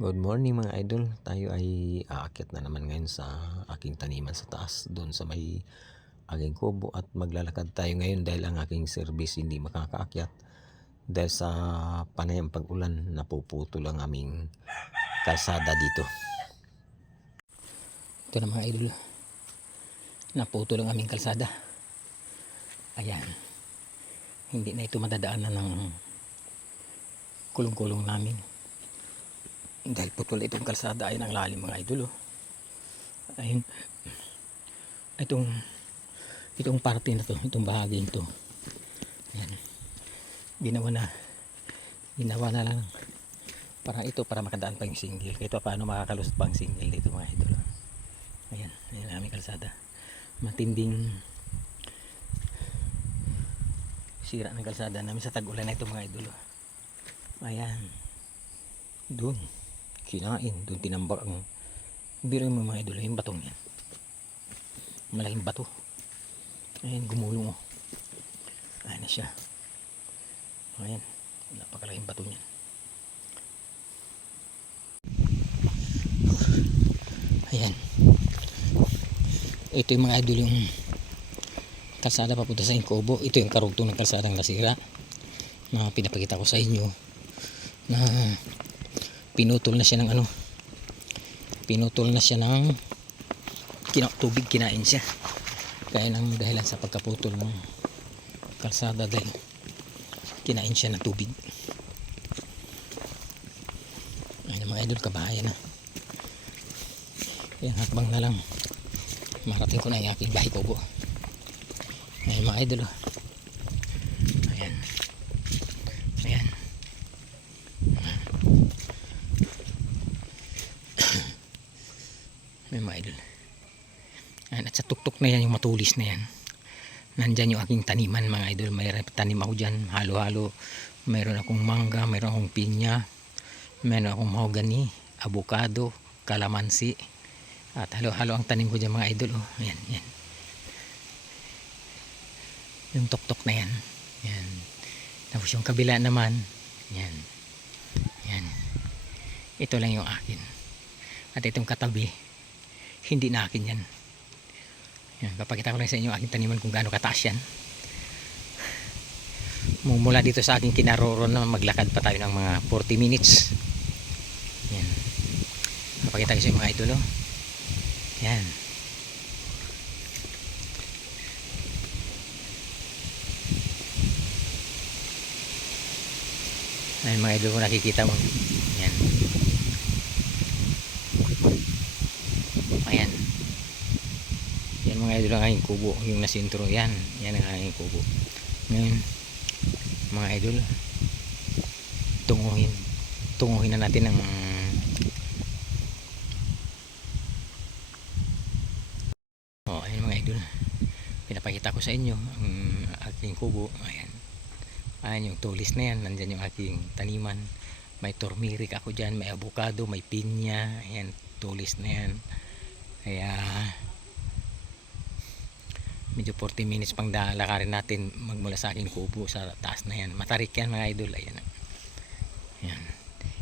Good morning mga idol. Tayo ay aakyat na naman ngayon sa aking taniman sa taas doon sa may aking kubo at maglalakad tayo ngayon dahil ang aking service hindi makakaakyat dahil sa panayang pag-ulan napuputol ang aming kalsada dito. Ito na mga idol, naputol ang aming kalsada. Ayan, hindi na ito madadaanan ng kulong-kulong namin dahil putol itong kalsada. Ayan ang lalim mga idol. Ayun, itong parte na to, itong bahagi ito, ayan, ginawa na lang para makadaan pa yung single. Ito paano makakalusot pa ang single dito mga idol. Ayan, ayan ang aming kalsada. Matinding sira ng kalsada namin sa tag-ulan na ito mga idol. Ayan, doon kinain, doon tinambak ang biro mo mga idol, yung batong yan, malaking bato. Ayan, gumulong ayan na siya. Ayan, napakalaking bato niyan. Ayan, ito yung mga idol, yung kalsada papunta sa Incobo. Ito yung karugtong ng kalsadang nasira na pinapakita ko sa inyo na pinutol na siya ng tubig, kinain siya. Kaya nang dahilan sa pagkaputol ng kalsada dahil kinain siya ng tubig. Ayun mga idol, kabahayan na. Ayan, hakbang na lang marating ko na yung aking bahay kubo. Ayan mga idol, ayan, ayan. Ayan mga idol, ayan, at sa tuktok na yan, yung matulis na yan, nandyan yung aking taniman mga idol. Mayroon tanim ako dyan, halo-halo. Mayroon akong mangga, mayroon akong pinya, mayroon akong mahogany, avocado, kalamansi, at halo-halo ang tanim ko dyan mga idol. Ayan, ayan, yung tuktok na yan, yan. Tapos yung kabila naman, yan, yan, ito lang yung akin. At itong katabi, hindi na akin yan. Yan, papakita ko lang sa inyo aking taniman kung gaano kataas yan. Mula dito sa aking kinaroroonan na maglakad pa tayo ng mga 40 minutes. Yan, papakita ko sa inyo mga idol. Yan, ayun mga idol, kung nakikita mo, yan, ayan, yan mga idol ang aking kubo, yung nasintro, yan ang aking kubo. Ngayon mga idol, tunguhin na natin ang ayun mga idol, pinapakita ko sa inyo ang aking kubo. Ayan, ayan yung tulis na yan, nandyan yung aking taniman. May turmeric ako dyan, may avocado, may pinya. Ayan, tulis na yan. Kaya medyo 40 minutes pang lalakarin natin magmula sa aking kubo sa taas na yan. Matarik yan mga idol. Ayan, ayan.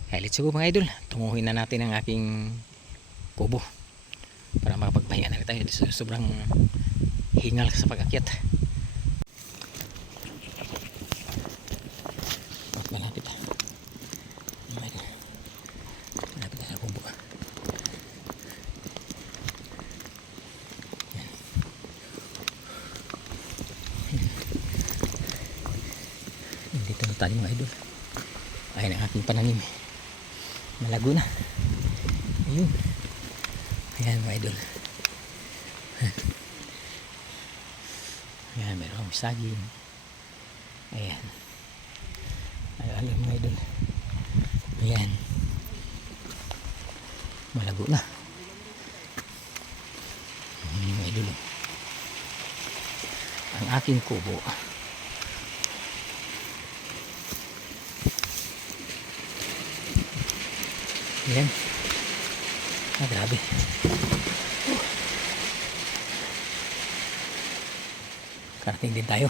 Kaya let's go mga idol, tunguhin na natin ang aking kubo para makapagpahinga na tayo. Sobrang hingal sa pag-akyat. Malapit na sa kubo. Dito na tayo mga idol. Ayan ang aking pananim, malago na. Ayun, ayan mga idol. Ayan, meron akong saging. Ayan, ayan mga idol. Ayan, malago na. Ayan mga idol, ang aking kubo. Ayan, grabe. Karating din tayo.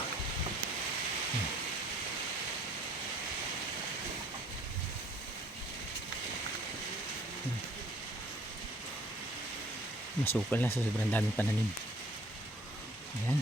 Masukal na sa sobrang daming pananim. Ayan.